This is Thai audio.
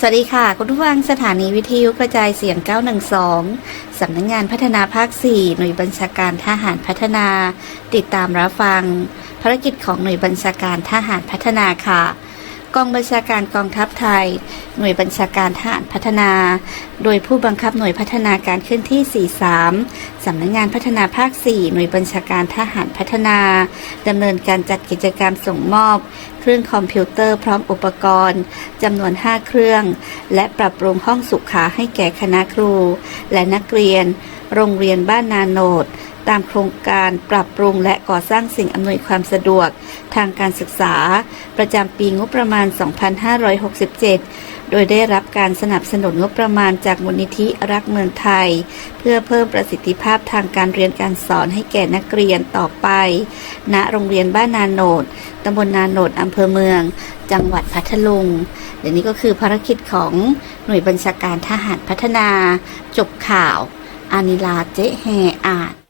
สวัสดีค่ะ คุณผู้ฟังสถานีวิทยุกระจายเสียง 912 สำนักงงานพัฒนาภาค 4 หน่วยบัญชาการทหารพัฒนา ติดตามรับฟัง ภารกิจของหน่วยบัญชาการทหารพัฒนาค่ะ กองบัญชาการกองทัพไทย หน่วยบัญชาการทหารพัฒนา โดยผู้บังคับหน่วยพัฒนาการขึ้นที่ 43 สำนักงงานพัฒนาภาค 4 หน่วยบัญชาการทหารพัฒนาดำเนินการจัดกิจกรรมส่งมอบ เครื่องคอมพิวเตอร์พร้อมอุปกรณ์จำนวน 5 เครื่อง และปรับปรุงห้องสุขาให้แก่คณะครู และนักเรียน โรงเรียนบ้านนาโนด ตามโครงการปรับปรุงและก่อสร้างสิ่งอำนวยความสะดวกทางการศึกษา ประจำปีงบประมาณ 2567 โดยได้รับการสนับสนุนงบประมาณจากมูลนิธิรักเมืองไทย เพื่อเพิ่มประสิทธิภาพทางการเรียนการสอนให้แก่นักเรียนต่อไป ณ โรงเรียนบ้านนาโนดตำบลนาโนดอำเภอเมือง จังหวัดพัทลุงเดี๋ยวนี้ก็คือภารกิจของหน่วยบัญชาการทหารพัฒนา จบข่าวอานิลาเจ๊แฮอาน